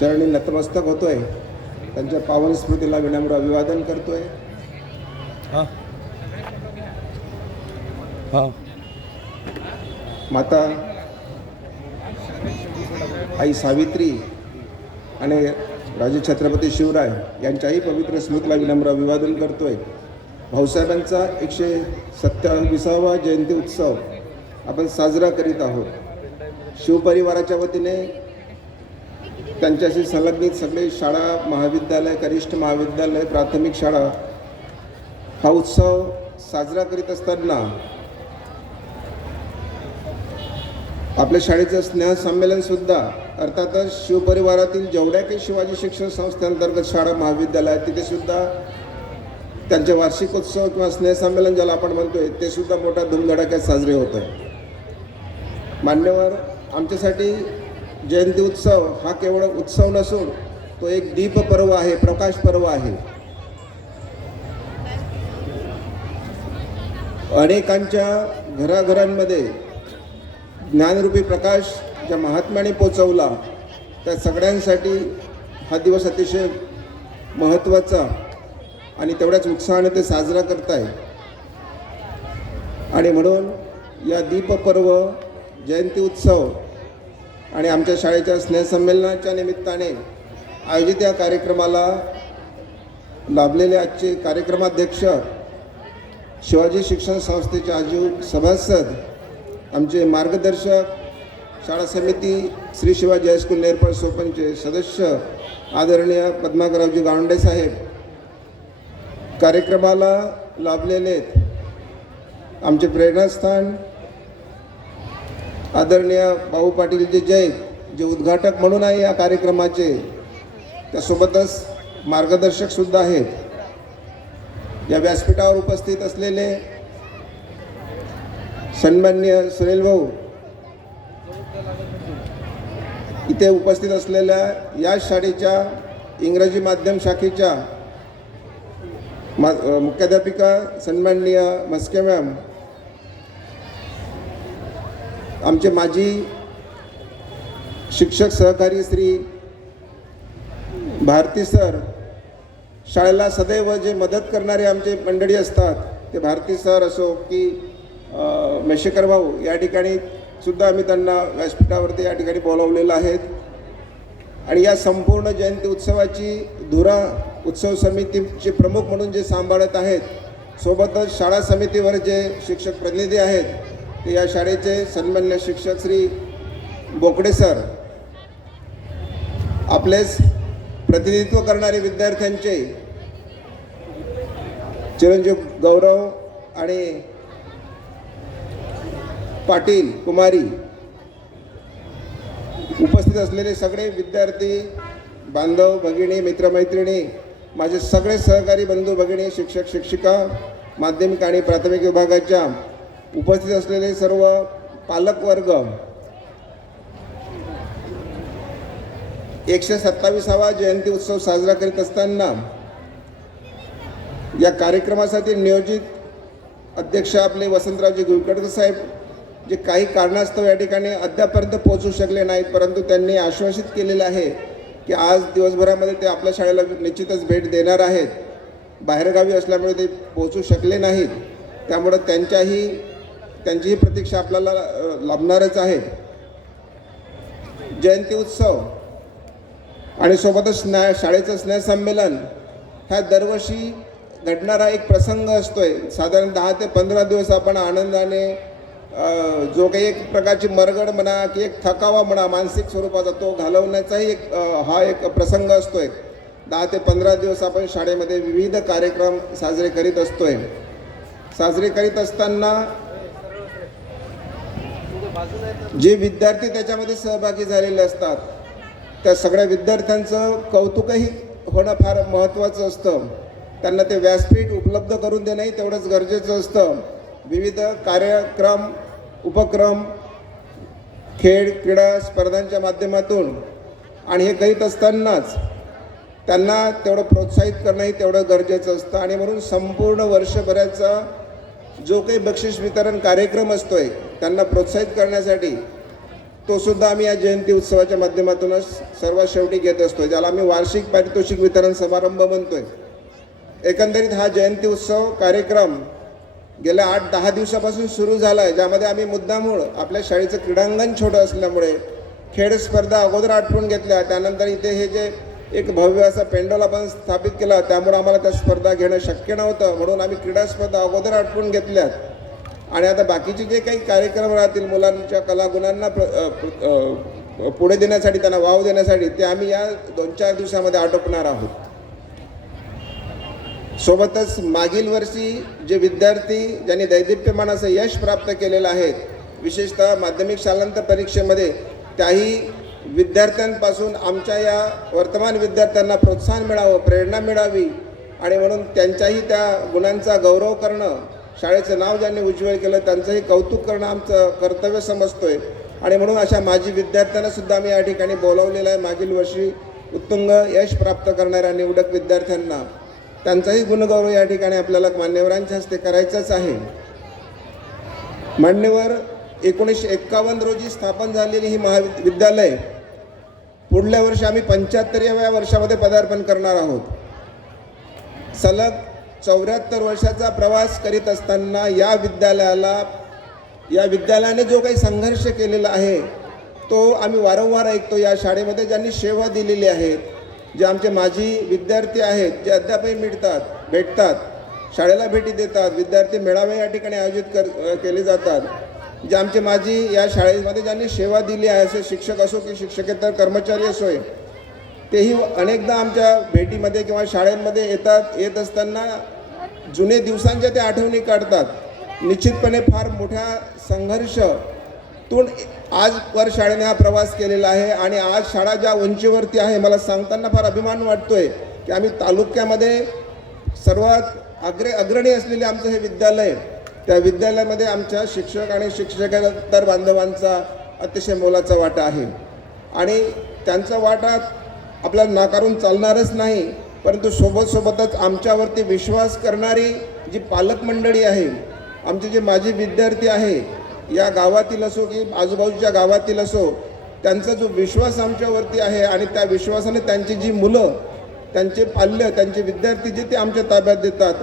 चरणी नतमस्तक होतोय. त्यांच्या पावन स्मृतीला विनम्र अभिवादन करतोय. हां. हां. माता आई सावित्री आणि राजे छत्रपती शिवराय यांच्याही पवित्र स्मृतीला विनम्र अभिवादन करतोय. भाऊसाहेबांचा एकशे सत्ताविसावा जयंती उत्सव आपण साजरा करीत आहोत. शिवपरिवाराच्या वतीने त्यांच्याशी संलग्नित सगळे शाळा महाविद्यालय कनिष्ठ महाविद्यालय प्राथमिक शाळा हा उत्सव साजरा करीत असताना आपल्या शाळेचं स्नेहसंमेलनसुद्धा सुद्धा अर्थातच शिवपरिवारातील जेवढ्या काही शिवाजी शिक्षण संस्थेअंतर्गत शाळा महाविद्यालय आहेत तिथे सुद्धा त्यांचे वार्षिकोत्सव किंवा स्नेहसंमेलन ज्याला आपण म्हणतोय ते सुद्धा मोठ्या धुमधडाक्यात साजरे होत आहे. मान्यवर आमच्यासाठी जयंती उत्सव हा केवळ उत्सव नसून तो एक दीप पर्व आहे प्रकाश पर्व आहे. अनेकांच्या घराघरांमध्ये ज्ञानरूपी प्रकाश ज्या महात्म्याने पोचवला त्या सगळ्यांसाठी हा दिवस अतिशय महत्त्वाचा आणि तेवढ्याच उत्साहाने ते साजरा करताय. आणि म्हणून या दीपपर्व जयंती उत्सव आणि आमच्या शाळेच्या स्नेहसंमेलनाच्या निमित्ताने आयोजित या कार्यक्रमाला लाभलेले आजचे कार्यक्रमाध्यक्ष शिवाजी शिक्षण संस्थेचे आजीव सभासद आमचे मार्गदर्शक शाळा समिती श्री शिवाजी हायस्कूल नेरपळ सोपनचे सदस्य आदरणीय पद्माकरावजी गावंडे साहेब. कार्यक्रमाला लाभलेले आमचे प्रेरणास्थान आदरणीय भाऊ पाटीलजी जैन जे उद्घाटक म्हणून आहे या कार्यक्रमाचे त्यासोबतच मार्गदर्शकसुद्धा आहेत. या व्यासपीठावर उपस्थित असलेले सन्मान्य सुनील भाऊ इथे उपस्थित असलेल्या या शाळेच्या इंग्रजी माध्यम शाखेच्या मा मुख्याध्यापिका सन्माननीय मस्के मॅम आमचे माजी शिक्षक सहकारी श्री भारती सर शाळेला सदैव जे मदत करणारे आमचे मंडळी असतात ते भारती सर असो की मेशेकर भाऊ या ठिकाणी सुद्धा आम्ही त्यांना व्यासपीठावरती या ठिकाणी बोलावलेलं आहेत आणि या संपूर्ण जयंती उत्सवाची धुरा उत्सव समितीचे प्रमुख म्हणून जे सांभाळत आहेत सोबतच शाळा समितीवर जे शिक्षक प्रतिनिधी आहेत ते या शाळेचे सन्मान्य शिक्षक श्री बोकडे सर आपलेच प्रतिनिधित्व करणारे विद्यार्थ्यांचे चिरंजीव गौरव आणि पाटील कुमारी उपस्थित असलेले सगळे विद्यार्थी बांधव भगिनी मित्रमैत्रिणी माझे सगळे सहकारी बंधू भगिनी शिक्षक शिक्षिका माध्यमिक आणि प्राथमिक विभागाच्या उपस्थित असलेले सर्व पालकवर्ग एकशे सत्तावीसावा जयंती उत्सव साजरा करीत असताना या कार्यक्रमासाठी नियोजित अध्यक्ष आपले वसंतरावजी गुलकर्णी साहेब जे काही कारणास्तव या ठिकाणी अद्यापर्यंत पोहोचू शकले नाहीत परंतु त्यांनी आश्वासित केलेलं आहे की आज दिवसभरामध्ये ते आपल्या शाळेला निश्चितच भेट देणार आहेत. बाहेरगावी असल्यामुळे ते पोहोचू शकले नाहीत. त्यामुळं त्यांच्याही त्यांचीही प्रतीक्षा आपल्याला लाभणारच आहे. जयंती उत्सव आणि सोबतच स्नेह शाळेचं स्नेहसंमेलन ह्या दरवर्षी घडणारा एक प्रसंग असतोय. साधारण दहा ते पंधरा दिवस आपण आनंदाने जो काही एक प्रकारची मरगड म्हणा की एक थकावा म्हणा मानसिक स्वरूपाचा तो घालवण्याचाही एक हा एक प्रसंग असतोय. दहा ते पंधरा दिवस आपण शाळेमध्ये विविध कार्यक्रम साजरे करीत असतोय. साजरे करीत असताना जे विद्यार्थी त्याच्यामध्ये सहभागी झालेले असतात त्या सगळ्या विद्यार्थ्यांचं कौतुकही होणं फार महत्त्वाचं असतं. त्यांना ते व्यासपीठ उपलब्ध करून देणंही तेवढंच गरजेचं असतं. विविध कार्यक्रम उपक्रम खेळ क्रीडा स्पर्धांच्या माध्यमातून. आणि हे करीत असतानाच त्यांना तेवढं प्रोत्साहित करणंही तेवढं गरजेचं असतं. आणि म्हणून संपूर्ण वर्षभराचा जो काही बक्षीस वितरण कार्यक्रम असतोय त्यांना प्रोत्साहित करण्यासाठी तो सुद्धा आम्ही या जयंती उत्सवाच्या माध्यमातूनच सर्वात शेवटी घेत असतो ज्याला आम्ही वार्षिक पारितोषिक वितरण समारंभ म्हणतोय. एकंदरीत हा जयंती उत्सव कार्यक्रम गेल्या आठ दहा दिवसापासून सुरू झाला आहे ज्यामध्ये आम्ही मुद्दामूळ आपल्या शाळेचं क्रीडांगण छोटं असल्यामुळे खेळ स्पर्धा अगोदर आटपून घेतल्या त्यानंतर इथे हे जे एक भव्य असा पेंडॉल आपण स्थापित केला. त्यामुळे आम्हाला त्या स्पर्धा घेणं शक्य नव्हतं. म्हणून आम्ही क्रीडा स्पर्धा अगोदर आटपून घेतल्यात. आणि आता बाकीचे जे काही कार्यक्रम राहतील मुलांच्या कलागुणांना प्र पुढे देण्यासाठी त्यांना वाव देण्यासाठी ते आम्ही या दोन चार दिवसामध्ये आटोपणार आहोत. सोबतच मागील वर्षी जे विद्यार्थी ज्यांनी दैदिप्यमान असं यश प्राप्त केलेलं आहे विशेषतः माध्यमिक शालांतर परीक्षेमध्ये त्याही विद्यार्थ्यांपासून आमच्या या वर्तमान विद्यार्थ्यांना प्रोत्साहन मिळावं प्रेरणा मिळावी आणि म्हणून त्यांच्याही त्या गुणांचा गौरव करणं शाळेचं नाव ज्यांनी उज्ज्वल केलं त्यांचंही कौतुक करणं आमचं कर्तव्य समजतो आहे आणि म्हणून अशा माजी विद्यार्थ्यांनासुद्धा आम्ही या ठिकाणी बोलावलेलं आहे. मागील वर्षी उत्तुंग यश प्राप्त करणाऱ्या निवडक विद्यार्थ्यांना त्यांचाही गुणगौरव या ठिकाणी आपल्याला मान्यवरांच्या हस्ते करायचाच आहे. मान्यवर एकोणीसशे एक्कावन्न रोजी स्थापन झालेली ही महाविद्यालय पुढल्या वर्षी आम्ही पंच्याहत्तराव्या वर्षामध्ये पदार्पण करणार आहोत. सलग चौऱ्याहत्तर वर्षाचा प्रवास करीत असताना या विद्यालयाला या विद्यालयाने जो काही संघर्ष केलेला आहे तो आम्ही वारंवार ऐकतो. या शाळेमध्ये ज्यांनी सेवा दिलेली आहे जे आमचे माजी विद्यार्थी आहेत जे अद्यापही मिळतात भेटतात शाळेला भेटी देतात विद्यार्थी मेळावे या ठिकाणी आयोजित कर केले जातात. जे आमचे माझी या शाळेमध्ये ज्यांनी सेवा दिली आहे असे शिक्षक असो की शिक्षकेतर कर्मचारी असोय तेही अनेकदा आमच्या भेटीमध्ये किंवा शाळेमध्ये येतात येत असताना जुने दिवसांच्या ते आठवणी काढतात. निश्चितपणे फार मोठ्या संघर्षातून आज वर शाळेने हा प्रवास केलेला आहे आणि आज शाळा ज्या उंचीवरती आहे मला सांगताना फार अभिमान वाटतोय की आम्ही तालुक्यामध्ये सर्वात अग्रे अग्रणी असलेले आमचं हे विद्यालय त्या विद्यालयामध्ये आमच्या शिक्षक आणि शिक्षकेतर बांधवांचा अतिशय मोलाचा वाटा आहे. आणि त्यांचा वाटा आपल्याला नाकारून चालणारच नाही परंतु सोबत सोबतच आमच्यावरती विश्वास करणारी जी पालक मंडळी आहे आमचे जे माजी विद्यार्थी आहे या गावातील असो की आजूबाजूच्या गावातील असो त्यांचा जो विश्वास आमच्यावरती आहे आणि त्या विश्वासाने त्यांची जी मुलं त्यांचे पाल्य त्यांचे विद्यार्थी जे ते आमच्या ताब्यात देतात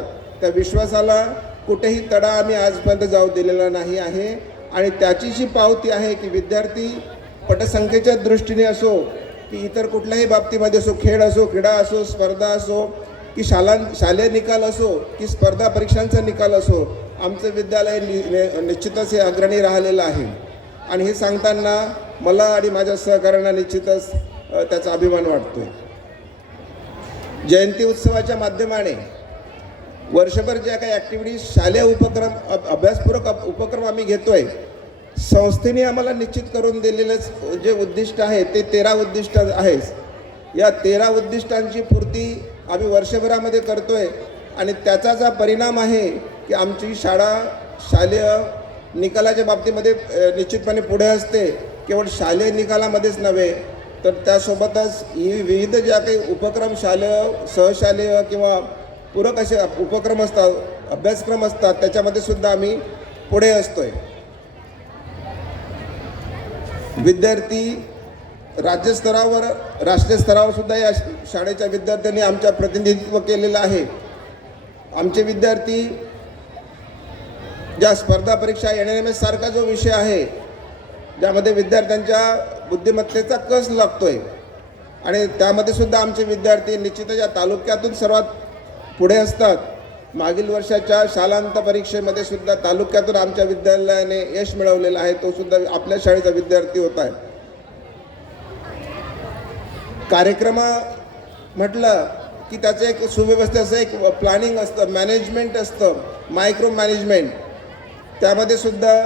त्या विश्वासाला कुठेही तडा आम्ही आजपर्यंत जाऊ दिलेला नाही आहे. आणि त्याची जी पावती आहे की विद्यार्थी पटसंख्येच्या दृष्टीने असो की इतर कुठल्याही बाबतीमध्ये असो खेळ असो क्रीडा असो स्पर्धा असो की शालां शालेय निकाल असो की स्पर्धा परीक्षांचा निकाल असो आमचं विद्यालय नि निश्चितच हे अग्रणी राहिलेलं आहे. आणि हे सांगताना मला आणि माझ्या सहकाऱ्यांना निश्चितच त्याचा अभिमान वाटतो जयंती उत्सवाच्या माध्यमाने वर्षभर ज्या काही ॲक्टिव्हिटीज शालेय उपक्रम अभ्यासपूरक अप- उपक्रम आम्ही घेतोय संस्थेने आम्हाला निश्चित करून दिलेलंच जे उद्दिष्ट आहे ते तेरा उद्दिष्ट आहेच या तेरा उद्दिष्टांची पूर्ती आम्ही वर्षभरामध्ये करतोय आणि त्याचाच हा परिणाम आहे की आमची शाळा शालेय निकालाच्या बाबतीमध्ये निश्चितपणे पुढे असते. केवळ शालेय निकालामध्येच नव्हे तर त्यासोबतच ही विविध ज्या काही उपक्रम शालेय सहशालेय किंवा पूरक असे उपक्रम असतात अभ्यासक्रम असतात त्याच्यामध्ये सुद्धा आम्ही पुढे असतोय. विद्यार्थी राज्यस्तरावर राष्ट्रीय स्तरावर सुद्धा या शाळेच्या विद्यार्थ्यांनी आमच्या प्रतिनिधित्व केलेलं आहे. आमचे विद्यार्थी ज्या स्पर्धा परीक्षा एन एम एस सारखा जो विषय आहे ज्यामध्ये विद्यार्थ्यांच्या बुद्धिमत्तेचा कस लागतोय आणि त्यामध्ये सुद्धा आमचे विद्यार्थी निश्चितच या तालुक्यातून सर्वात पुढे असतात. मागील वर्षाच्या शालांत परीक्षेमध्ये सुद्धा तालुक्यातून आमच्या विद्यालयाने यश मिळवलेलं आहे तो सुद्धा आपल्या शाळेचा विद्यार्थी होत आहे. कार्यक्रम म्हटलं की त्याचं एक सुव्यवस्थित असं एक प्लॅनिंग असतं मॅनेजमेंट असतं मायक्रो मॅनेजमेंट त्यामध्ये सुद्धा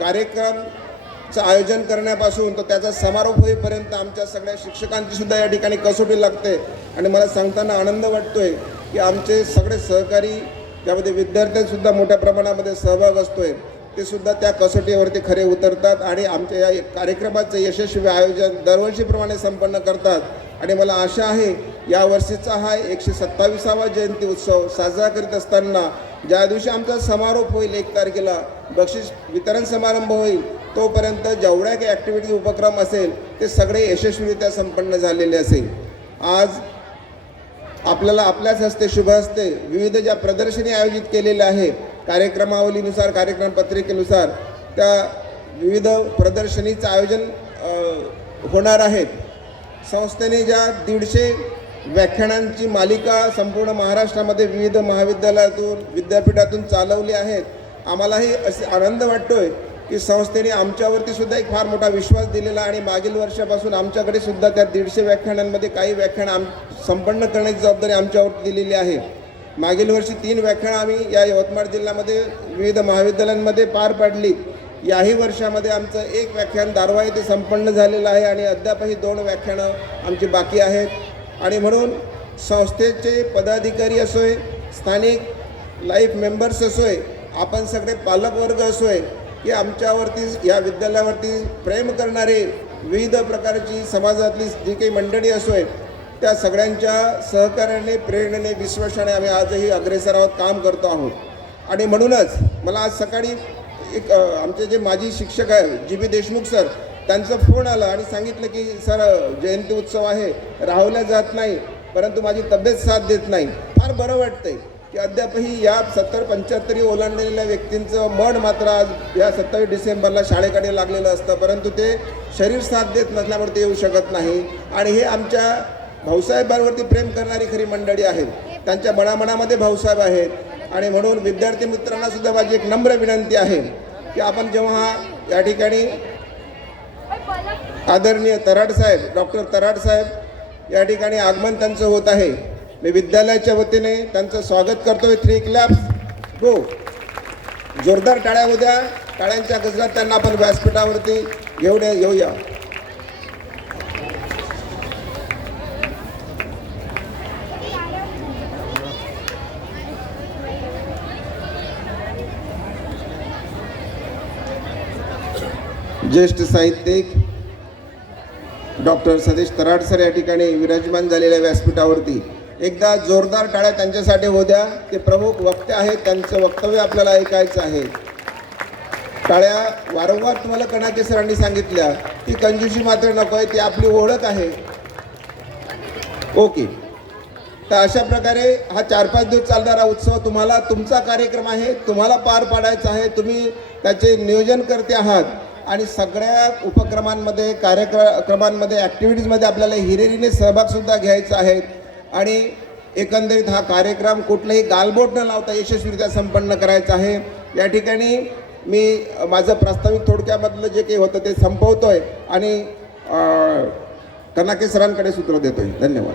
कार्यक्रमचं आयोजन करण्यापासून तर त्याचा समारोप होईपर्यंत आमच्या सगळ्या शिक्षकांची सुद्धा या ठिकाणी कसोटी लागते. आणि मला सांगताना आनंद वाटतोय की आमचे सगळे सहकारी त्यामध्ये विद्यार्थ्यांसुद्धा मोठ्या प्रमाणामध्ये सहभाग असतोय ते सुद्धा त्या कसोटीवरती खरे उतरतात आणि आमच्या या कार्यक्रमाचं यशस्वी आयोजन दरवर्षीप्रमाणे संपन्न करतात. आणि मला आशा आहे या वर्षीचा हा एकशे सत्तावीसावा जयंती उत्सव साजरा करीत असताना ज्या दिवशी आमचा समारोप होईल एक तारखेला बक्षीस वितरण समारंभ होईल तोपर्यंत जेवढ्या काही ॲक्टिव्हिटी उपक्रम असेल ते सगळे यशस्वीरित्या संपन्न झालेले असेल. आज आपल्याला आपल्याच हस्ते शुभ हस्ते विविध ज्या प्रदर्शनी आयोजित केलेल्या आहे कार्यक्रमावलीनुसार कार्यक्रम पत्रिकेनुसार त्या विविध प्रदर्शनीचं आयोजन होणार आहेत. संस्थेने ज्या दीडशे व्याख्यानांची मालिका संपूर्ण महाराष्ट्रामध्ये विविध महाविद्यालयातून विद्यापीठातून चालवली आहेत आम्हालाही असे आनंद वाटतोय की संस्थेने आमच्यावरती सुद्धा एक फार मोठा विश्वास दिलेला आणि मागील वर्षापासून आमच्याकडे सुद्धा त्या दीडशे व्याख्यानांमध्ये काही व्याख्यान आम संपन्न करण्याची जबाबदारी आमच्यावरती दिलेली आहे. मागील वर्षी तीन व्याख्यानं आम्ही या यवतमाळ जिल्ह्यामध्ये विविध महाविद्यालयांमध्ये पार पाडली. याही वर्षामध्ये आमचं एक व्याख्यान दारवा येथे संपन्न झालेलं आहे आणि अद्यापही दोन व्याख्यानं आमची बाकी आहेत. आणि म्हणून संस्थेचे पदाधिकारी असोय स्थानिक लाईफ मेंबर्स असोय आपण सगळे पालकवर्ग असोय की आमच्यावरती या विद्यालयावरती प्रेम करणारे विविध प्रकारची समाजातली जी काही मंडळी असोय त्या सगळ्यांच्या सहकार्याने प्रेरणेने विश्वासाने आम्ही आजही अग्रेसर आहोत काम करतो आहोत. आणि म्हणूनच मला आज सकाळी एक आमचे जे माजी शिक्षक आहे जी बी देशमुख सर त्यांचा फोन आला आणि सांगितलं की सर जयंती उत्सव आहे राहुल्या जात नाही परंतु माझी तब्येत साथ देत नाही. फार बरं वाटतंय. की अद्यापही या सत्तर पंच्याहत्तरी ओलांडलेल्या व्यक्तींचं मन मात्र आज या सत्तावीस डिसेंबरला शाळेकडे लागलेलं असतं परंतु ते शरीर साथ देत नसल्यामुळे ते येऊ शकत नाही. आणि हे आमच्या भाऊसाहेबांवरती प्रेम करणारी खरी मंडळी आहेत. त्यांच्या मनामनामध्ये भाऊसाहेब आहेत. आणि म्हणून विद्यार्थी मित्रांना सुद्धा माझी एक नम्र विनंती आहे की आपण जेव्हा या ठिकाणी आदरणीय तराड साहेब डॉक्टर तराड साहेब या ठिकाणी आगमन त्यांचं होत आहे मी विद्यालयाच्या वतीने त्यांचं स्वागत करतोय. थ्री क्लॅप्स गो जोरदार टाळ्या होत्या. टाळ्यांच्या गजरात त्यांना आपण व्यासपीठावरती घेऊन घेऊया ज्येष्ठ साहित्यिक डॉक्टर सतीश तराड सर या ठिकाणी विराजमान झालेल्या व्यासपीठावरती. एकदा जोरदार टाळ्या त्यांच्यासाठी होत्या ते प्रमुख वक्ते आहेत. त्यांचं वक्तव्य आपल्याला ऐकायचं आहे. टाळ्या वारंवार तुम्हाला कणाके सरांनी सांगितल्या. ती कंजूशी मात्र नको आहे. ती आपली ओळख आहे. ओके. तर अशा प्रकारे हा चार पाच दिवस चालणारा उत्सव तुम्हाला तुमचा कार्यक्रम आहे. तुम्हाला पार पाडायचा आहे. तुम्ही त्याचे नियोजन करते आहात. आणि सगळ्या उपक्रमांमध्ये कार्यक्रमांमध्ये ॲक्टिव्हिटीजमध्ये आपल्याला हिरेरीने सहभागसुद्धा घ्यायचा आहे. आणि एकंदरीत हा कार्यक्रम कुठलंही गालबोट न लावता यशस्वीरित्या संपन्न करायचा आहे. या ठिकाणी मी माझं प्रास्ताविक थोडक्यामधलं जे काही होतं ते संपवतोय आणि कनाके सरांकडे सूत्र देतोय. धन्यवाद.